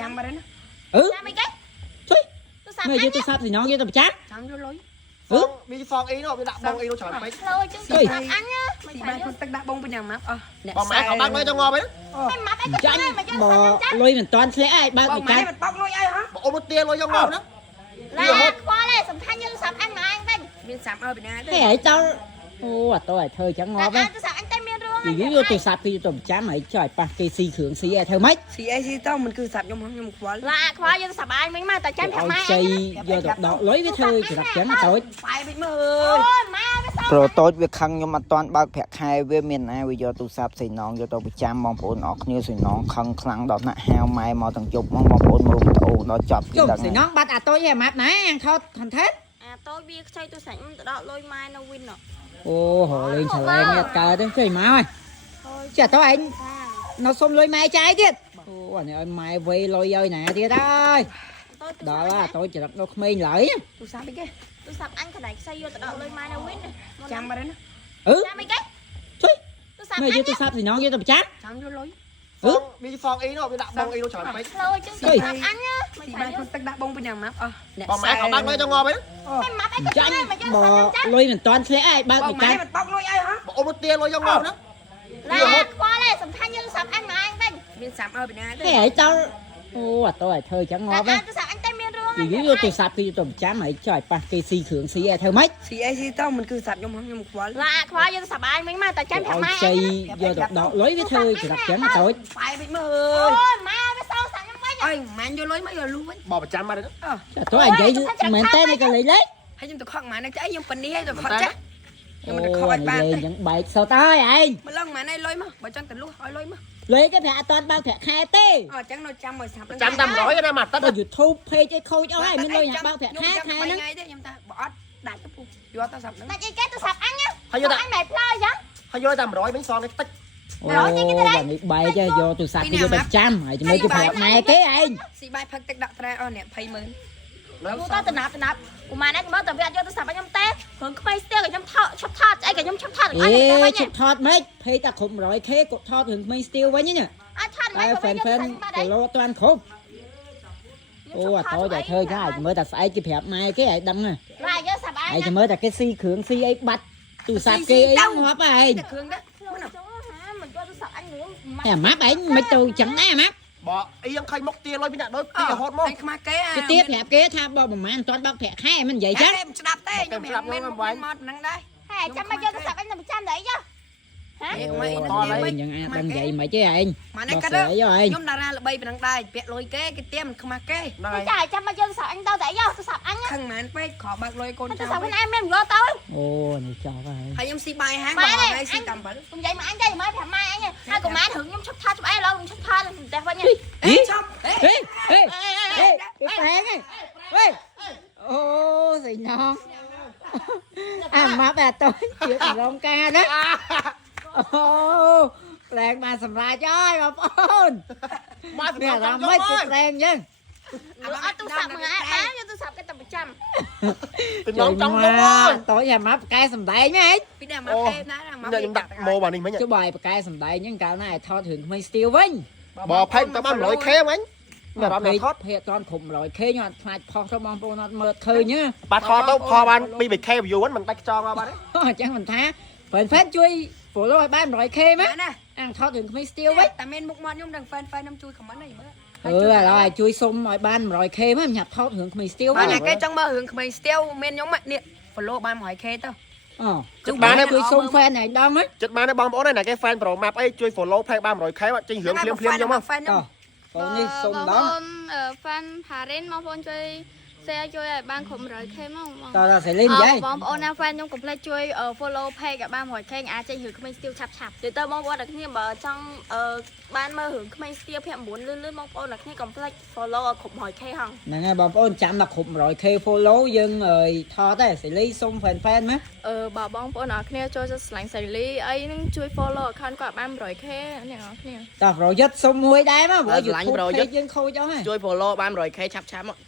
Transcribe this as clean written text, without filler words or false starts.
ចាំបាត់ណាចាំមិនគេមើលយកទូរស័ព្ទស៊ីណងយកទៅចាំចាំយកលុយมีฟองเอនោះវាដាក់បងអីនោះច្រើនពេកលុយចឹងស៊ីអញស៊ីបាយខ្លួនទឹកដាក់បងពេញយ៉ាងម៉ាប់អស់បងម៉ែក៏បាក់លុយទៅងាប់ហ្នឹងមិនម៉ាប់អីចាញ់បើលុយមិនតាន់ធ្លាក់អីបើបងម៉ែមិនបោកលុយអីហ៎បងអូនមកទាលុយយកងាប់ណាឡាខ្វល់ទេសំខាន់យើងទូរស័ព្ទអញមកអញវិញមានសាប់ឲ្យពីណាទេហេឲ្យតើអូអាតើឲ្យធ្វើចឹងងាប់ហ្នឹងទូរស័ព្ទអញតែមានរឿងនិយាយយកទូរស័ព្ទគេទៅចាំឲ្យចុះឲ្យប៉ះគេស៊ីគ្រឿងស៊ីឲ្យធ្វើម៉េចស៊ីអីស៊ីទៅមិនគឺសាប់ខ្ញុំខ្វល់ឡាខ្វល់យើងទូរស័ព្ទអញវិញមកតែចាំប្រាប់ម៉ែចៃយកទៅដកលុយវាធ្វើច្រាប់ចឹងតូចបាយវិញមើលអូយម៉ែវាប្រូតូចវាខឹងខ្ញុំអត់ទាន់បើកប្រាក់ខែវាមានណាវាយកទូរស័ព្ទសៃណងយកទៅប្រចាំបងប្អូនអរគ្នាសៃណងខឹងខ្លាំងដល់ណាស់ហៅម៉ែមកទាំងជប់មកបងប្អូនមើលវីដេអូដល់ចប់ជប់សៃណងបាត់អាតូចឯម៉ាប់ណាអាងថត content អាតូចវាខ្ចីទូរស័ព្ទខ្ញុំទៅដកលុយម៉ែនៅវិញអូហៅលេងឆ្លែងនេះកើតទេចេញមកហើយចាតើឯងនៅសុំលុយម៉ែចាយទៀតអូអានេះឲ្យម៉ែវេលុយឲ្យណាទៀតហើយដល់អាតូចច្រឹកនៅក្មេងឡើយទូរស័ព្ទអីគេទូរស័ព្ទអញកន្លែងខ្ចីយកទៅដកលុយម៉ែនៅវិញចាំបាត់ណាចាំអីគេជួយទូរស័ព្ទមើលយកទូរស័ព្ទស៊ីណងយកទៅប្រចាំចាំយកលុយมีฟองអីនោះវាដាក់បងអីនោះច្រើនពេកលុយចឹងស៊ីអញស៊ីបាយខ្លួនទឹកដាក់បងពេញយ៉ាងម៉ាប់អស់បងម៉ែក៏បាក់លុយទៅងាប់ហ្នឹងមិនម៉ាប់អីក៏ចាញ់បើលុយមិនតាន់ធ្លាក់អីបើបងម៉ែមិនបោកលុយអីហ៎បងអូនមកទាលុយយកងាប់ណាឡាខ្វល់ទេសំខាន់យើងទូរស័ព្ទអញមកអញវិញមានសាប់ឲ្យពីណាទេហេឲ្យតើអូអាតើឲ្យធ្វើចឹងងាប់ហ្នឹងទូរស័ព្ទអញតែមានរឿងនិយាយយកទូរស័ព្ទគេទៅប្រចាំឲ្យចុះឲ្យប៉ះគេស៊ីគ្រឿងស៊ីឲ្យធ្វើម៉េចស៊ីអីស៊ីទៅមិនគឺសាប់ខ្ញុំខ្វល់ឡាខ្វល់យើងទូរស័ព្ទអញវិញមកតែចាំប្រាប់ម៉ែចៃយកទៅដកលុយវាធ្វើច្រាប់ចឹងតូចបាយវិញមើលអូយម៉ែវាសងសាប់ខ្ញុំវិញអើយម៉ែយកលុយមកយកលុះវិញបោះប្រចាំមកទេចាតើអញនិយាយមែនទេនេះក៏លេងលេងហើយខ្ញុំទៅខកម៉ែនឹងអីខ្ញុំប៉ានីឲ្យទៅខកចាស់ខ្ញុំមិនទៅខកឲ្យបានទេចឹងបែកសោតហើយឯងម្លឹងម៉ែណៃលុយមកបើចង់ទៅលុះឲ្យលុយមកលុយគេប្រាក់អត់តាន់បើប្រាក់ខែទេអញ្ចឹងនៅចាំមកសាប់ចាំតាម100ណាមកទឹក YouTube page ឯខូចអស់ហើយមានលុយបើប្រាក់ខែខែហ្នឹងថ្ងៃទេខ្ញុំថាបើអត់ដាច់ទៅពុះយកទៅសាប់ហ្នឹងដាច់អីគេទៅសាប់អញហើយយកតែអញមិនផ្លើអញ្ចឹងហើយយកតែ100វិញសងនេះតិចអូនេះបែកយកទូរស័ព្ទគេយកទៅចាំហើយជាមួយគេប្រាប់ម៉ែគេឯងស៊ីបាយផឹកទឹកដាក់ត្រែអស់នេះ200000នៅទៅតំណាប់កុមារណាមើលតែវាអត់យកទូរស័ព្ទខ្ញុំទេព្រោះក្បែរស្ទើរខ្ញុំថតឈប់ថតអីក៏ខ្ញុំឈប់ថតអីឈប់ថតម៉េចភេកតែគ្រប់ 100k គាត់ថតរឿងក្មេងស្ទៀវវិញណាអត់ថតមិនហ្វេនគីឡូតាន់គ្រប់អូអាតោតែធ្វើចាមើលតែស្អែកគេប្រាប់ម៉ែគេឲ្យដឹងណាឡាយកសាប់អញហើយមើលតែគេស៊ីគ្រឿងស៊ីអីបាត់ទូរស័ព្ទគេអីងាប់ហើយគ្រឿងដែរមិនយកទូរស័ព្ទអញរឿងហេម៉ាប់ឯងមិនទៅចឹងដែរម៉ាប់បើអីយ៉ាងឃើញមុខទាលុយពីអ្នកដូចទីរហូតមកអញខ្មាស់គេគេទៀតប្រាប់គេថាបើប្រហែលមិនទាន់បើកប្រាក់ខែមិននិយាយចឹងស្ដាប់ទេខ្ញុំមានមកហ្នឹងដែរហេចាំមកយកទូរស័ព្ទអញទៅប្រចាំទៅអីចុះហ៎មិនចឹងអាចដឹងនិយាយមិនទេឯងម៉ានេះគាត់ខ្ញុំតារាល្បីប៉ុណ្ណឹងដែរពាក់លុយគេទៀមខ្មាស់គេចាចាំមកយកទូរស័ព្ទអញទៅតែអីទូរស័ព្ទអញខឹងមែនពេកខបើកលុយកូនចៅទូរស័ព្ទអញមានយកទៅអូនេះចោលហើយខ្ញុំស៊ីបាយហាងបងហើយស៊ីតាម7ខ្ញុំនិយាយមកអញទេមកប្រាប់ម៉ែអញហើយកុមាររឿងខ្ញុំឈប់ថតច្បាស់ឡើយខ្ញុំឈប់ថតតែវិញហេឈប់ហេគេប្រែងហេវេអូសៃណងអាម៉ាប់អាតូចជារងការណាអូแรงมาសម្រាប់ហើយបងប្អូនមកសម្រាប់មិនគេแรงចឹងអត់ទូរស័ព្ទមកបានយកទូរស័ព្ទគេទៅប្រចាំទៅញ៉ាំចង់យកតោះយ៉ាម៉ាប់ប្រកែសម្ដែងហ៎ពីណាមកគេណាមកខ្ញុំដាក់ម៉ូបាទនេះមិញចុះបាយប្រកែសម្ដែងចឹងកាលណាឲ្យថតរឿងក្មេងស្ទៀវវិញបើផេកទៅបាន 100k វិញមានអារម្មណ៍ថតភេកអត់គ្រប់ 100k ខ្ញុំអត់ខ្លាចផុសទៅបងប្អូនអត់មើលឃើញទេបាទថតទៅផបាន 2k view ហ្នឹងមិនដាច់ខ្ចងបាទអញ្ចឹងមិនថាហ្វេនជួយ follow ឲ្យបាន 100k មកអាងថតរឿងក្មេងស្ទៀវវិញតែមានមុខមាត់ខ្ញុំដឹងហ្វេនខ្ញុំជួយ comment អីមើលឥឡូវឲ្យជួយសុំឲ្យបាន 100k មកញ៉ាប់ថតរឿងក្មេងស្ទៀវវិញតែគេចង់មើលរឿងក្មេងស្ទៀវមានខ្ញុំនេះ follow បាន 100k ទៅអូជួយបានជួយសុំ fan ឲ្យដល់មកចិត្តបានទេបងប្អូនណាគេ fan pro map អីជួយ follow page បាន 100k ចេញរឿងភ្លាមខ្ញុំមកបងនេះសុំដល់ fan Paren បងប្អូនជួយ share ជួយឲ្យបានគ្រប់ 100k មកតើសេលីននិយាយបងប្អូនណា fan ខ្ញុំកុំភ្លេចជួយ follow page ឲ្យបាន 100k អាចចេញរឿងក្មេងស្ទៀវឆាប់ទៅទៅបងប្អូនអ្នកគ្នាបើចង់បានមើលរឿងក្មេងស្ទៀវភាគ9លឿនបងប្អូនអ្នកគ្នាកុំភ្លេច follow ឲ្យគ្រប់ 100k ហងហ្នឹងហើយបងប្អូនចាំដល់គ្រប់ 100k follow យើងថតទេសេលីសុំ fan មកបើបងប្អូនអ្នកគ្នាចូលចិត្តឆ្លាញ់សេលីអីហ្នឹងជួយ follow account គាត់បាន 100k អ្នកនរគ្នាតើប្រយុទ្ធសុំមួយដែរមកបើ YouTube page យើងខូចអស់ហើយជួយ follow បាន 100k ឆាប់មក